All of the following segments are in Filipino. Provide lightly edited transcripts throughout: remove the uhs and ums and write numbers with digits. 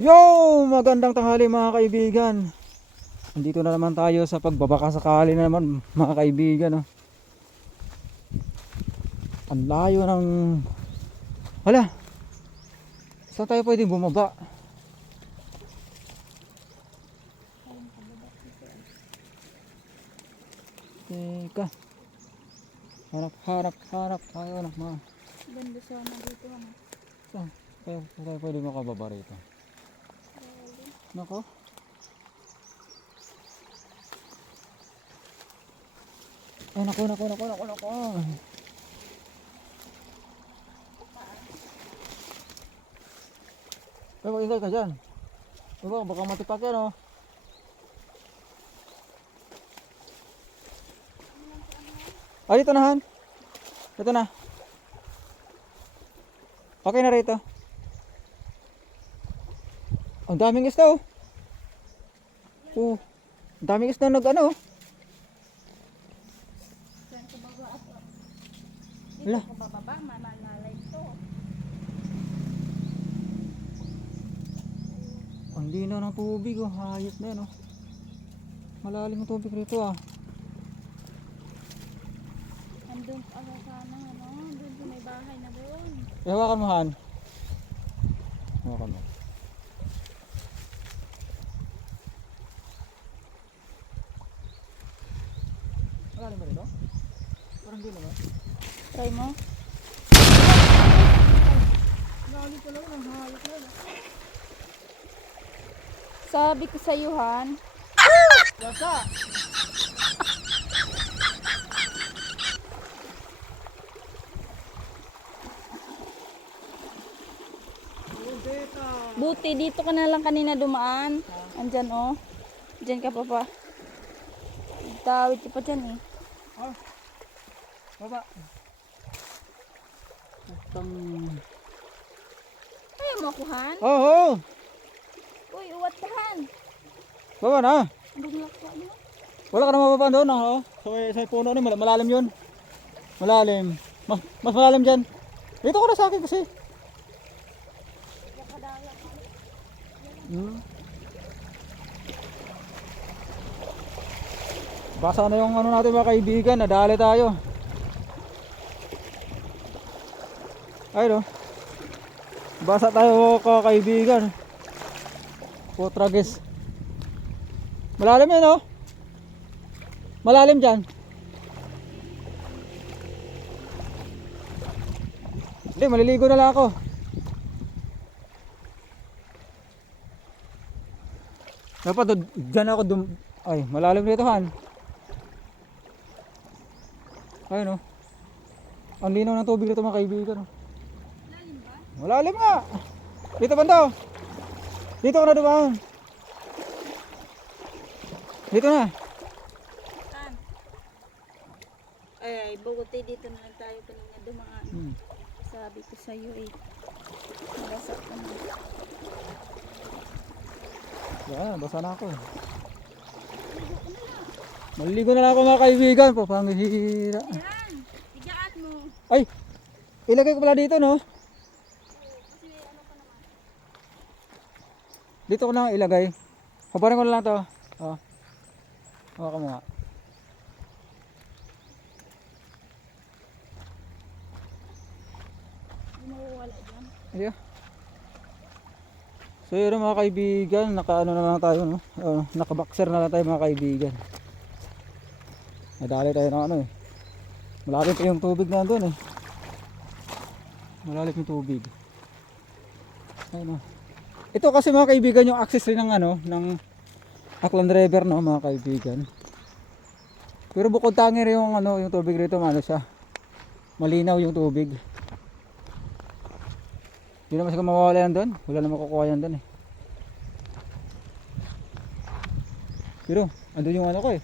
Yo! Magandang tanghali mga kaibigan. Nandito na naman tayo sa pagbabaka sakali na naman mga kaibigan. Oh. Ang layo ng... Hala! Saan tayo pwedeng bumaba? Teka. Harap tayo na mga... Ganda sana dito ano. Saan? Kaya tayo pwedeng makababa rito. Nako. Ay nako. Ay mag-ingay ka dyan. Diba baka matipak yan oh. Ay dito na Han. Ito na. Okay na rito. Ang daming isda oh. Oh. Ang daming isda nag ano. Saan ko baba ako? Dito Wala. ko bababa, malalay to. Ang linaw ng tubig oh. Hayop na yan oh. Malalim ang tubig rito ah. Andun ako sana ano, andun sa may bahay na doon. Hawakan mo Han. Hawakan mo. Malalim ba rito? Parang di naman. Try mo? Malalim pala ng hayop na yan. Sabi ko sa iyo Han. Yasa! Buti dito ka na lang kanina dumaan. Andyan oh. Diyan ka pa. Tawid ka pa dyan eh. Oh. Baba. Kaya mo ako Han? Oh. Uy, uwat ka Han. Baba na. Bumulak ka mo. Wala ka na mababa doon oh. Sa puno ni malalim 'yun. Malalim. Mas malalim diyan. Dito ko na sa akin kasi. Basa na yung ano natin mga kaibigan, nadali tayo. Ayun oh. Basa tayo mga kaibigan. Putragis. Malalim yun oh. Malalim dyan. Hindi, maliligo na lang ako. Dapat dyan ako ay, malalim dito Han. Ayun oh. Ang linaw ng tubig dito mga kaibigan oh. Lalim ba? Malalim nga. Dito banda oh. Dito ko na dumaan. Dito na. Han. Ay, buti dito na lang tayo kanina dumaan. Sabi ko sa iyo eh. Nabasa ka na. Yan, basa na ako. Maliligo na lang ako mga kaibigan. Papanghihira. Yan! Higaan mo! Ay! Ilagay ko pala dito no? Kasi ano pa naman. Dito ko na ilagay. Kaparin ko na lang to. Oh. Hawakan mo nga. Hindi mawawala dyan. Ayan. So yun mga kaibigan, nakaano na lang tayo no? Nakaboxer na lang tayo mga kaibigan. Nadali tayo ng ano eh. Malalim pa yung tubig na doon eh. Malalim yung tubig. Ayun oh. Ito kasi mga kaibigan yung access rin ng ano, ng Aklan River no mga kaibigan. Pero bukod tangi rin yung ano, yung tubig rito, ano siya. Malinaw yung tubig. Hindi naman siya mawawala yan doon. Wala naman makukuha yan doon eh. Pero andun yung ano ko eh.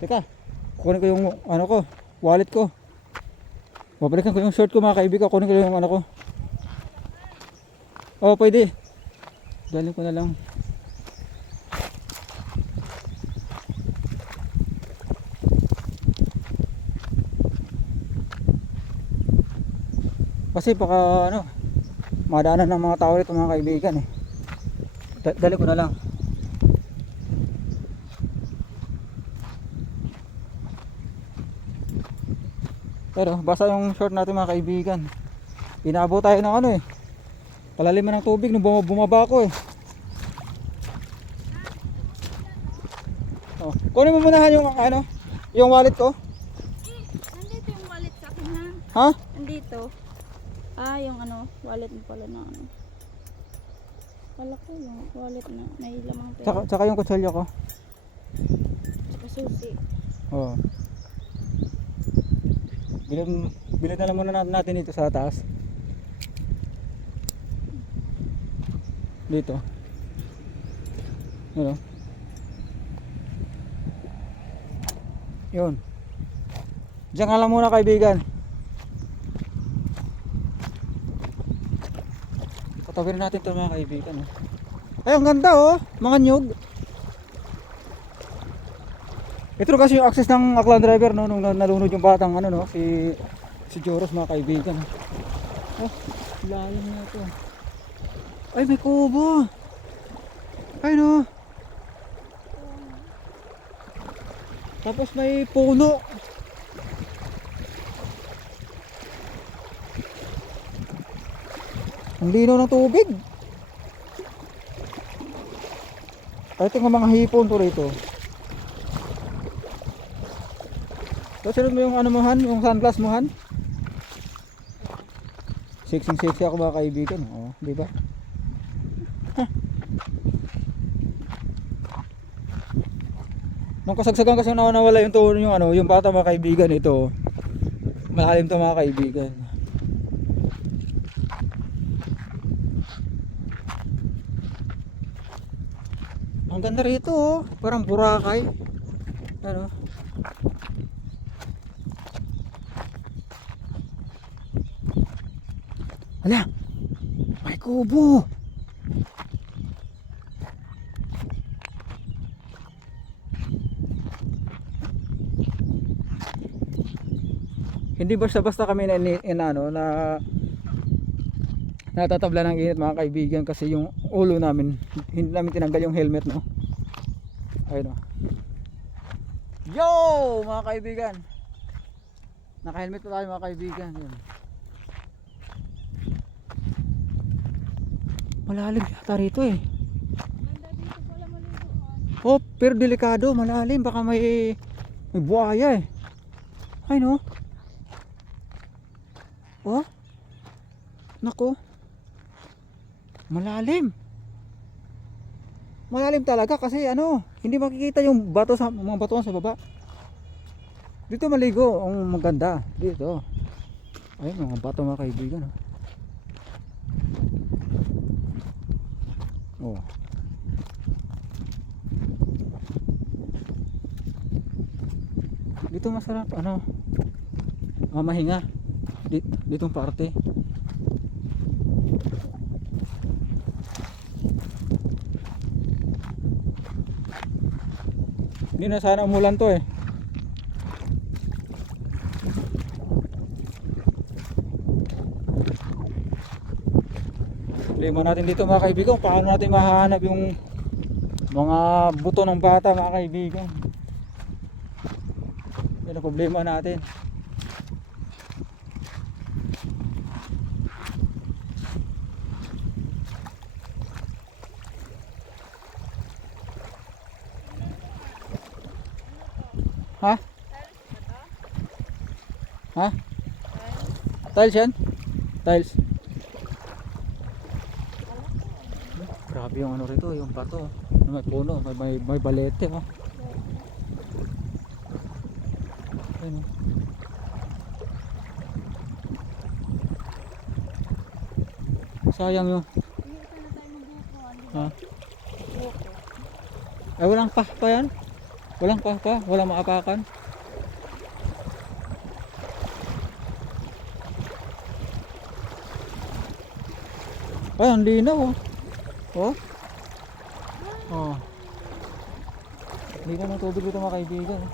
Teka, kukunin ko yung ano ko, wallet ko. Babalikan ko yung shirt ko mga kaibigan, kukunin ko yung ano ko. Oh, pwede. Dalhin ko na lang. Kasi baka ano, madaanan ng mga tao rito mga kaibigan eh. Dali ko na lang. Pero basta yung short natin mga kaibigan. Inabot tayo ng ano eh, kalaliman ng tubig nung bumaba ako eh. Oh, kunin mo muna yung ano, yung wallet ko. Nandito yung wallet sa akin ha. Ha? Nandito. Ah, yung ano, wallet mo pala na ano. Wala ko yung wallet na may lamang pera. Tsaka yung kutsilyo ko. Tsaka susi. Oo. Bilid na lang muna natin dito sa taas. Dito. Ano? Yun. Diyan ka lang muna kaibigan. Patawin natin ito mga kaibigan. Oh. Ay, ang ganda oh. Mga nyug. Ito kasi yung access ng Aklan driver no, nung nalunod yung batang ano no, si Joros mga kaibigan. Oh, lalim na ito. Ay, may kubo. Ay no. Tapos may puno. Ang linaw ng tubig. Ay, ito nga mga hipon to rito. So, sunod mo yung ano mo Han, yung sunglass mo Han. Sexy ako mga kaibigan. Oh, di ba? Nung kasagsagan kasi nawala yung tono yung ano, yung bata mga kaibigan ito. Malalim to mga kaibigan. Ang ganda rito oh, parang Boracay. Ano? Hala, may kubo. Hindi basta-basta kami ano, na natatabla ng init mga kaibigan kasi yung ulo namin, hindi namin tinanggal yung helmet no. Ayun o. Yo mga kaibigan, naka-helmet pa tayo mga kaibigan. Yun. Malalim yata rito eh. Ganda dito pala maligoan. Oh, pero delikado, malalim, baka may buhaya eh. Ay no. Oh. Nako. Malalim. Malalim talaga kasi ano, hindi makikita yung bato sa mga batuan sa baba. Dito maligo, ang maganda dito. Ayun mga bato mga kaibigan. Oh. Dito masarap ano, mahinga ditong parte. Hindi na sana umulan to eh. Problema natin dito mga kaibigan, paano natin mahanap yung mga buto ng bata mga kaibigan. Yan ang problema natin. Ha? Ha? Tiles yan? Tiles. Grabe yung ano rito, yung bato. May puno, may balete oh. Ayun, oh. Sayang yun. Dito na tayo magbukuan. Ha? Buko. Ay walang pa yan? Walang pa, walang maapakan. Ay, ang linaw oh. Oh. Oh. Linaw ng tubig dito mga kaibigan. Oh.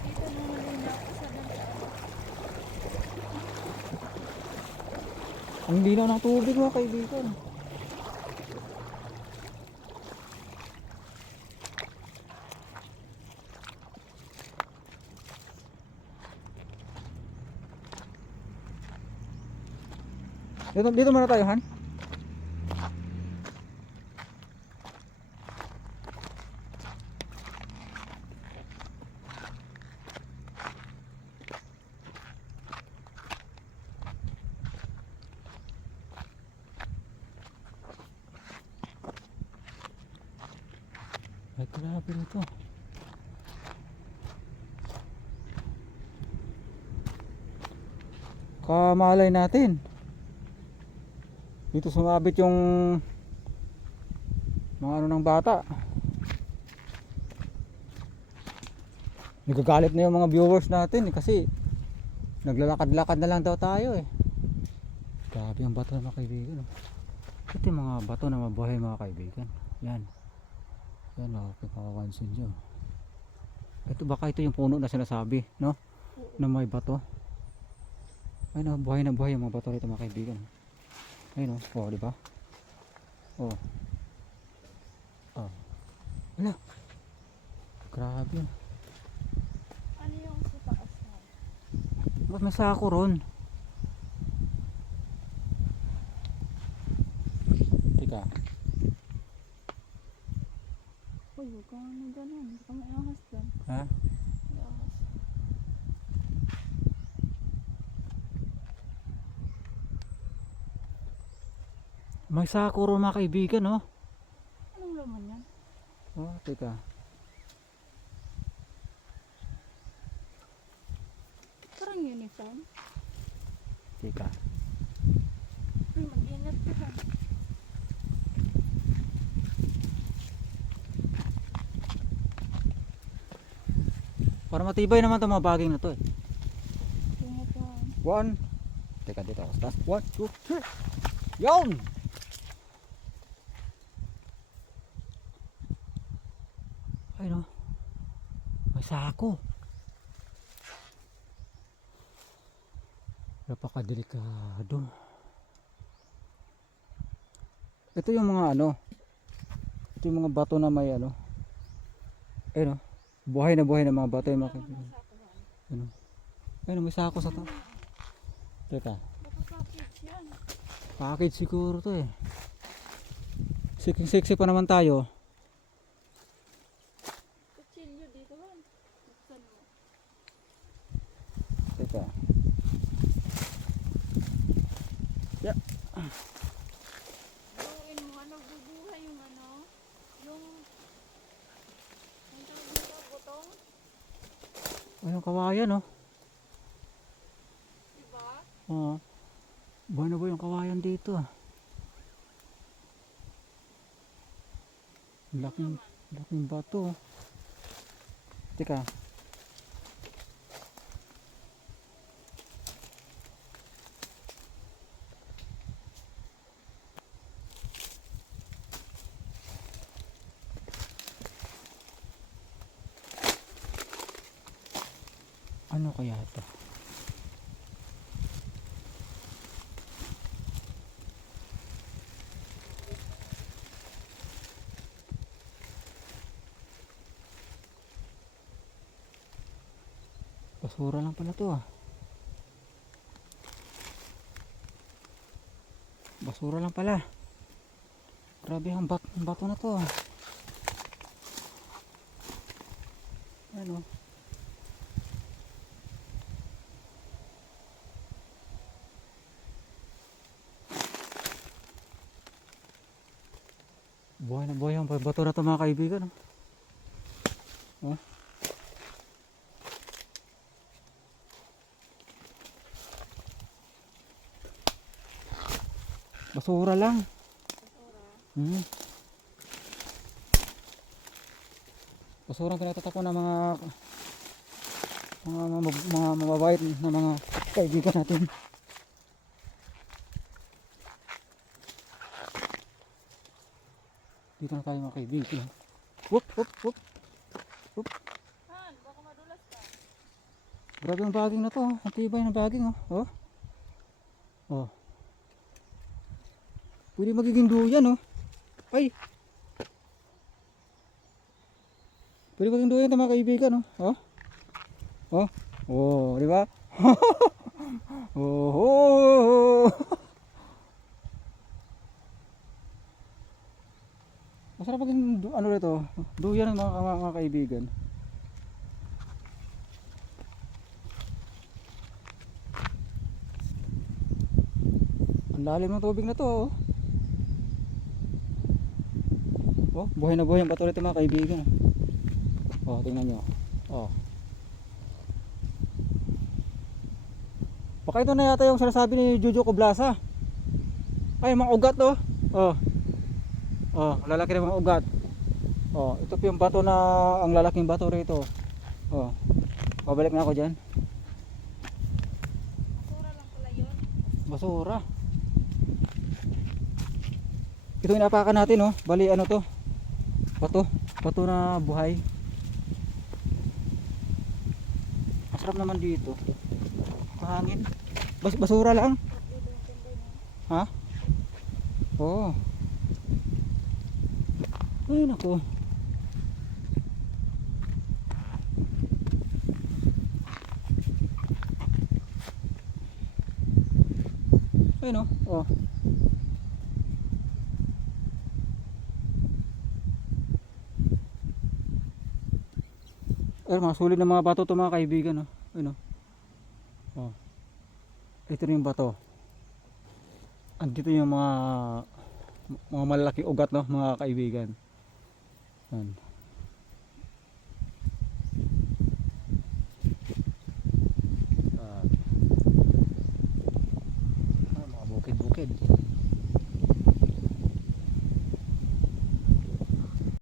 Dito nung malinaw. Ang linaw ng tubig mga kaibigan. Dito muna tayo, Han. Ay, grabe nito. Kamalay natin. Dito sumabit yung mga ano ng bata. Nagagalit na yung mga viewers natin kasi naglalakad-lakad na lang daw tayo eh. Grabe ang bato mga kaibigan. Ito yung mga bato na mabuhay mga kaibigan. Yan. Yan o, pagkakapansin nyo. Ito baka ito yung puno na sinasabi, no? Na may bato. Ayun o, buhay na buhay yung mga bato rito mga kaibigan. Ayun o, diba? Oh. Oh. Wala. Grabe. Ano yung sa taas na? Ba't may sako ron? Teka. Uy, huwag kang ano ganun. Huwag kang maahas dyan. Ha? Maahas. May sako ron mga kaibigan, no? Anong laman yan? Oh, teka. Parang uniform. Teka. Uy, mag-ingat ka ha. Para matibay naman itong mga baging na to eh. Ingat ka. One. Teka dito. Start. 1, 2, 3. Yun! Ay no. May sako. Napakadelikado. Ito yung mga ano. Ito yung mga bato na may ano. Ayun no. Buhay na mga bato yung mga kaibigan. Ano? Ayun, may sako sa to. Teka. Baka package yan. Package siguro to eh. Sexy pa naman tayo. Kutsilyo dito ba? Buksan mo. Teka. Yeah. Gawin mo, ano, bubuhay yung ano, yung tawag nito, butong, Ayun, kawayan oh. diba? Oo. Buhay na buhay yung kawayan dito ah. Laking bato. Teka. Ano kaya ito? Basura lang pala to ah. Basura lang pala. Grabe ang bato na to ah. Ano? Buhay na buhay ang bato na to mga kaibigan oh. Oh. Basura lang. Hmm. Basura ang tinatapon ng mga mababait na mga kaibigan natin. Dito na tayo mga kaibigan. Whoop, whoop, whoop. Whoop. Han, baka madulas ka. Grabe ang baging na to. Ang tibay ng baging oh. Oh. Oh. Pwede magiging duyan, oh. Ay. Pwede magiging duyan ito mga kaibigan, oh. Oh. Oh, di ba? Oh. Masarap maging ano rito, duyan mga kaibigan. Ang lalim ng tubig na to, oh. Oh, buhay na buhay ang bato rito mga kaibigan. Oh, tingnan nyo. Oh. Baka ito na yata yung sinasabi ni Jojo Coblasa. Ay, mga ugat to. Oh. Oh, lalaki ng mga ugat. Oh, ito po yung bato na ang lalaking bato rito. Oh. Pabalik na ako diyan. Basura lang pala yun. Basura. Ito yung inapakan natin, oh. Bali ano to? Bato, bato na buhay. Masarap naman dito. Mahangin. Basura lang. Ha? Oh. Ay nako. Ay no. Oh. Ay mga sulit na mga bato to mga kaibigan, oh. Ay no. Oh. Ito na yung bato. Andito yung mga malalaking ugat, no, mga kaibigan. Yan. Mga bukid-bukid.